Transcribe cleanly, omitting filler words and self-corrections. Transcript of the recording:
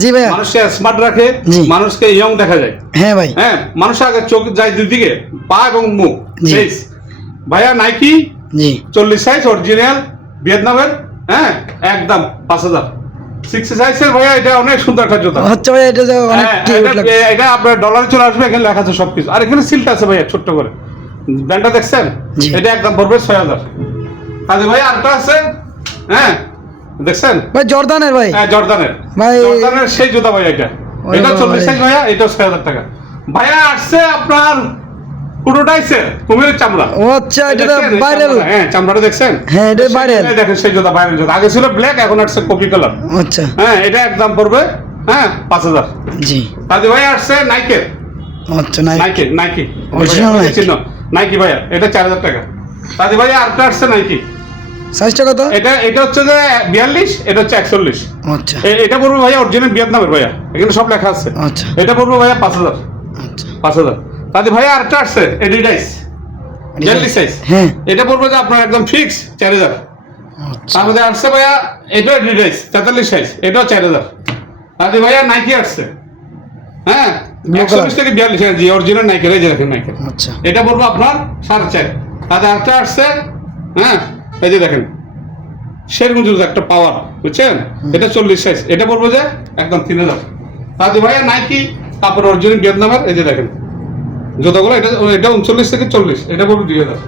জি ভাইয়া। মানুষকে স্মার্ট রাখে, জি। মানুষকে ইয়ং দেখা যায়। হ্যাঁ ভাই। হ্যাঁ, মানুষের আগে চোখ যায় দুই দিকে, পা এবং মুখ। জি। ফেস। ভাইয়া নাইকি জি 40 সাইজ অরিজিনাল ভিয়েতনামের, হ্যাঁ একদম 5000। 60 সাইজের ভাইয়া, এটা অনেক সুন্দর একটা জুতা। হচ্ছে ভাই, এটা যে অনেক হ্যাঁ, কিউট লাগে। এটা আপনার ডলারে চলে আসবে, এখানে লেখা আছে সবকিছু। আর এখানে সিলটা আছে ভাইয়া ছোট্ট করে, ব্যান্ডটা দেখছেন? জি। এটা একদম পড়বে 6000। কাজে ভাই আরেকটা আছে, হ্যাঁ দেখছেন? ভাই জর্দানের ভাই। হ্যাঁ জর্দানের, ভাই জর্দানের সেই জুতা ভাইয়া এটা। ওরে এটা বাবা 40 রে। সাইজ ভাইয়া, এটা 6000 টাকা। ভাইয়া আসছে আপনার পুরোটাই সেল, কুমিরের চামড়া। ও আচ্ছা, এটা দেখছেন? এই ভাইরাল। চামড়া, হ্যাঁ চামড়াটা দেখছেন? হ্যাঁ, এটা সেই viral। জুতাই দেখেন, সেই জুতা ভাইরাল জুতা। আগে ছিল ব্ল্যাক, এখন আসছে কপি কালার। আচ্ছা হ্যাঁ, এটা একদম পড়বে, হ্যাঁ 5000। জি। কাজে ভাইয়া আসছে নাইকের, আচ্ছা নাই নাইকি নাইকি Original Nike। চিহ্ন নাইকি ভাইয়া, এটা 4000 টাকা। তাহলে ভাইয়া আরেকটা আসছে নাইকি, সাইজটা কত? এটা হচ্ছে যে 42, এটা হচ্ছে 41। আচ্ছা এটা পড়বে ভাইয়া অরিজিনাল ভিয়েতনামের ভাইয়া, এখানে সব লেখা আছে। আচ্ছা এটা পড়বে ভাইয়া 5000। আচ্ছা 5000। তাহলে ভাইয়া আরেকটা আসছে এডিডাস 42 সাইজ, হ্যাঁ এটা পড়বে যে আপনার একদম ফিক্স 4000। আচ্ছা তার মধ্যে আসছে ভাইয়া এটা এডিডাস 43 সাইজ, এটাও 4000। তাহলে ভাইয়া নাইকি আসছে, হ্যাঁ Blue 41 থেকে 42, জি অরিজিনাল নাইকের, এই যে দেখেন নাইকের। আচ্ছা এটা পড়বো আপনার 4.5। তাতে একটা আসছে, হ্যাঁ এই যে দেখেন সেরকম জুতো একটা পাওয়ার, বুঝছেন? এটা 40 সাইজ, এটা পড়বো যে একদম 3000। তাতে ভাইয়া নাইকি কাপড় অরিজিনাল ভিয়েতনামের, এই যে দেখেন জুতোগুলো, এটা 39 থেকে 40, এটা পড়বে 2000।